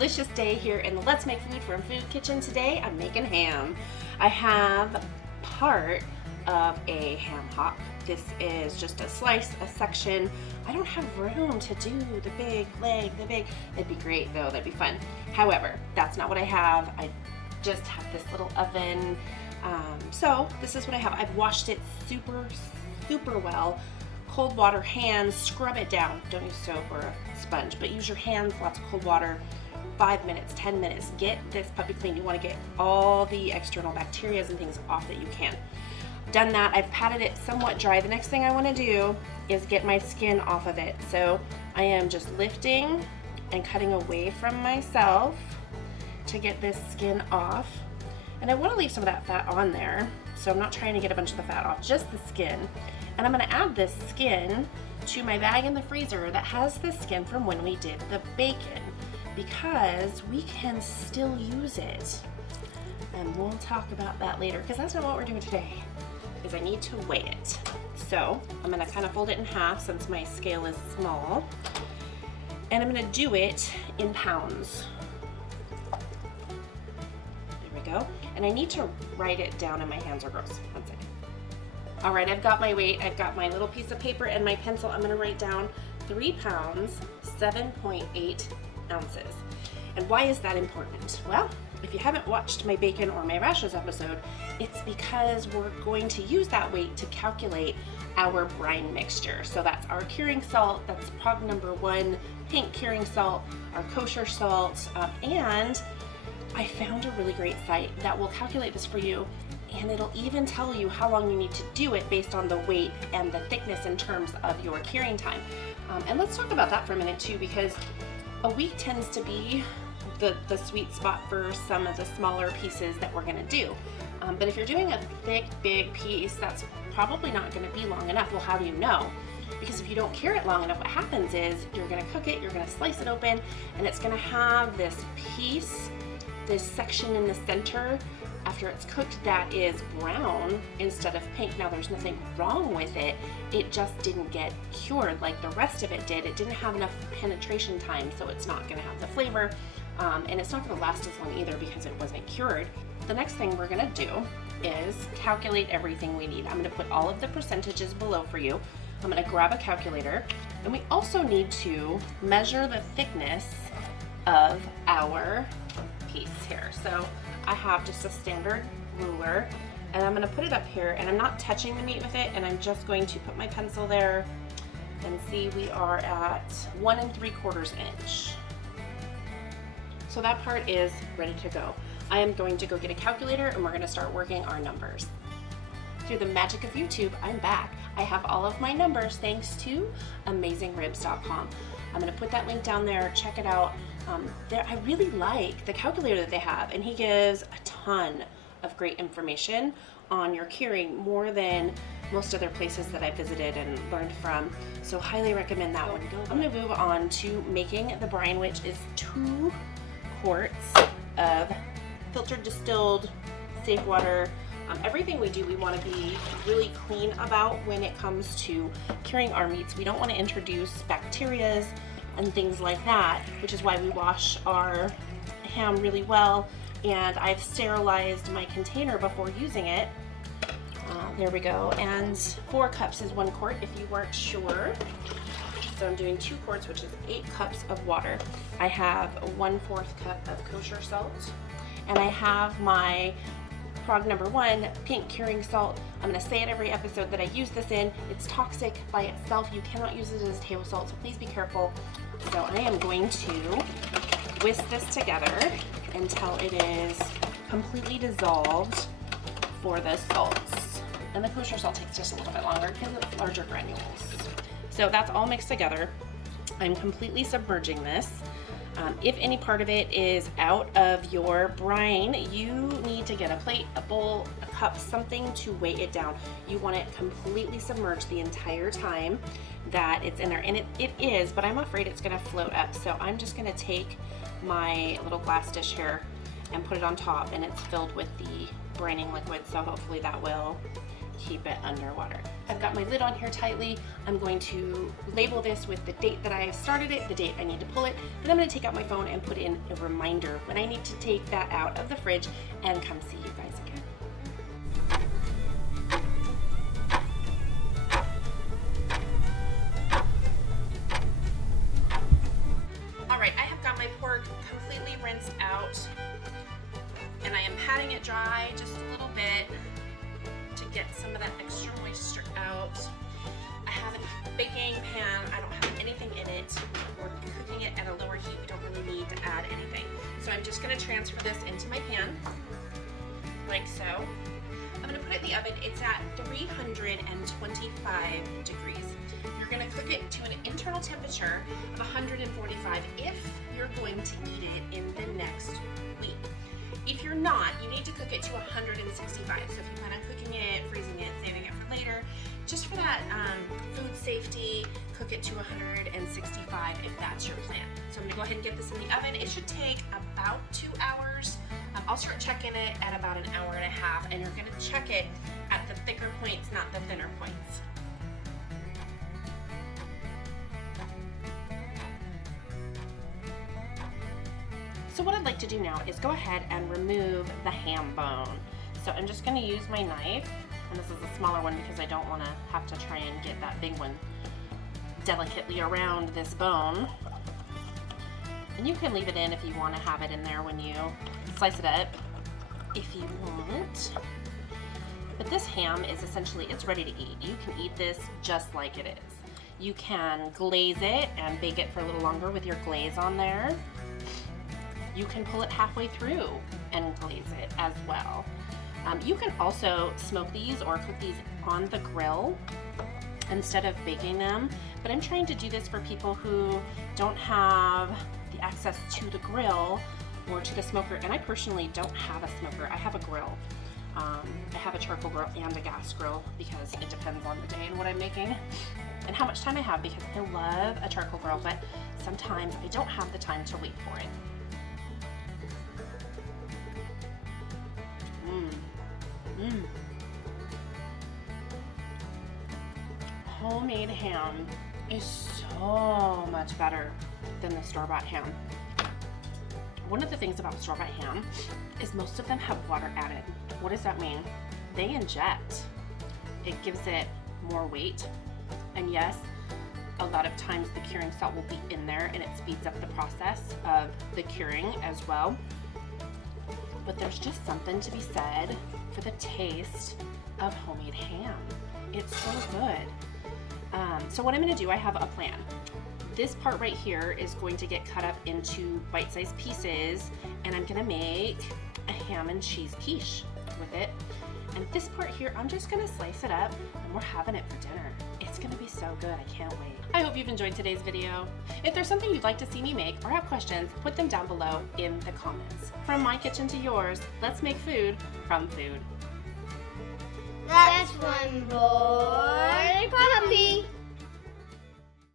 delicious day here in the Let's Make Food from Food Kitchen. Today I'm making ham. I have part of a ham hock. This is just a slice, a section. I don't have room to do the big leg, it'd be great though, that'd be fun. However, that's not what I have. I just have this little oven. So this is what I have. I've washed it super well. Cold water, hands, scrub it down. Don't use soap or a sponge, but use your hands, lots of cold water, 5 minutes, 10 minutes. Get this puppy clean. You want to get all the external bacteria and things off that you can. Done that, I've patted it somewhat dry. The next thing I want to do is get my skin off of it. So I am just lifting and cutting away from myself to get this skin off. And I want to leave some of that fat on there. So I'm not trying to get a bunch of the fat off, just the skin. And I'm going to add this skin to my bag in the freezer that has the skin from when we did the bacon, because we can still use it. And we'll talk about that later, because that's not what we're doing today, is I need to weigh it. So I'm going to kind of fold it in half since my scale is small. And I'm going to do it in pounds. There we go. And I need to write it down, and my hands are gross. 1 second. All right, I've got my weight. I've got my little piece of paper and my pencil. I'm gonna write down 3 pounds, 7.8 ounces. And why is that important? Well, if you haven't watched my bacon or my rashes episode, it's because we're going to use that weight to calculate our brine mixture. So that's our curing salt, that's prog number 1, pink curing salt, our kosher salt, and I found a really great site that will calculate this for you, and it'll even tell you how long you need to do it based on the weight and the thickness in terms of your curing time. And let's talk about that for a minute too, because a week tends to be the sweet spot for some of the smaller pieces that we're gonna do. But if you're doing a thick, big piece, that's probably not gonna be long enough. Well, how do you know? Because if you don't cure it long enough, what happens is you're gonna cook it, you're gonna slice it open, and it's gonna have this piece, this section in the center after it's cooked that is brown instead of pink. Now there's nothing wrong with it, it just didn't get cured like the rest of it did. It didn't have enough penetration time, so it's not gonna have the flavor, and it's not gonna last as long either because it wasn't cured. The next thing we're gonna do is calculate everything we need. I'm gonna put all of the percentages below for you. I'm gonna grab a calculator, and we also need to measure the thickness of our piece here. So I have just a standard ruler, and I'm going to put it up here, and I'm not touching the meat with it, and I'm just going to put my pencil there and see we are at 1 3/4 inch. So that part is ready to go. I am going to go get a calculator, and we're going to start working our numbers. Through the magic of YouTube, I'm back. I have all of my numbers thanks to AmazingRibs.com. I'm going to put that link down there, check it out. I really like the calculator that they have, and he gives a ton of great information on your curing, more than most other places that I visited and learned from. So highly recommend that one. I'm going to move on to making the brine, which is 2 quarts of filtered, distilled, safe water. Everything we do, we want to be really clean about when it comes to curing our meats. We don't want to introduce bacterias and things like that, which is why we wash our ham really well, and I've sterilized my container before using it. There we go, and 4 cups is 1 quart if you weren't sure. So I'm doing 2 quarts, which is 8 cups of water. I have 1/4 cup of kosher salt, and I have my prog number 1 pink curing salt. I'm going to say it every episode that I use this in. It's toxic by itself. You cannot use it as table salt, so please be careful. So I am going to whisk this together until it is completely dissolved for the salts. And the kosher salt takes just a little bit longer because it's larger granules. So that's all mixed together. I'm completely submerging this. If any part of it is out of your brine, you need to get a plate, a bowl, a cup, something to weigh it down. You want it completely submerged the entire time that it's in there. And it is, but I'm afraid it's gonna float up. So I'm just gonna take my little glass dish here and put it on top, and it's filled with the brining liquid. So hopefully that will keep it underwater. I've I've got my lid on here tightly. I'm going to label this with the date that I started it, the date I need to pull it, then I'm going to take out my phone and put in a reminder when I need to take that out of the fridge and come see you guys again. Alright, I have got my pork completely rinsed out, and I am patting it dry just a little bit to get some of that extra moisture out. I have a baking pan. I don't have anything in it. We're cooking it at a lower heat. We don't really need to add anything. So I'm just going to transfer this into my pan, like so. I'm going to put it in the oven. It's at 325 degrees. You're going to cook it to an internal temperature of 145 if you're going to eat it in the next week. If you're not, you need to cook it to 165. So if you plan on cooking it, freezing it, saving it for later, just for that food safety, cook it to 165 if that's your plan. So I'm gonna go ahead and get this in the oven. It should take about 2 hours. I'll start checking it at about an hour and a half, and you're gonna check it at the thicker points, not the thinner points. So what I'd like to do now is go ahead and remove the ham bone. So I'm just going to use my knife, and this is a smaller one because I don't want to have to try and get that big one delicately around this bone. And you can leave it in if you want to have it in there when you slice it up, if you want. But this ham is essentially, it's ready to eat. You can eat this just like it is. You can glaze it and bake it for a little longer with your glaze on there. You can pull it halfway through and glaze it as well. You can also smoke these or cook these on the grill instead of baking them, but I'm trying to do this for people who don't have the access to the grill or to the smoker, and I personally don't have a smoker. I have a grill. I have a charcoal grill and a gas grill because it depends on the day and what I'm making and how much time I have, because I love a charcoal grill, but sometimes I don't have the time to wait for it. Homemade ham is so much better than the store-bought ham. One of the things about store-bought ham is most of them have water added. What does that mean? They inject. It gives it more weight. And yes, a lot of times the curing salt will be in there and it speeds up the process of the curing as well. But there's just something to be said for the taste of homemade ham. It's so good. So what I'm going to do, I have a plan. This part right here is going to get cut up into bite-sized pieces, and I'm going to make a ham and cheese quiche with it. And this part here, I'm just going to slice it up, and we're having it for dinner. It's going to be so good. I can't wait. I hope you've enjoyed today's video. If there's something you'd like to see me make or have questions, put them down below in the comments. From my kitchen to yours, let's make food from food. That's one boy puppy.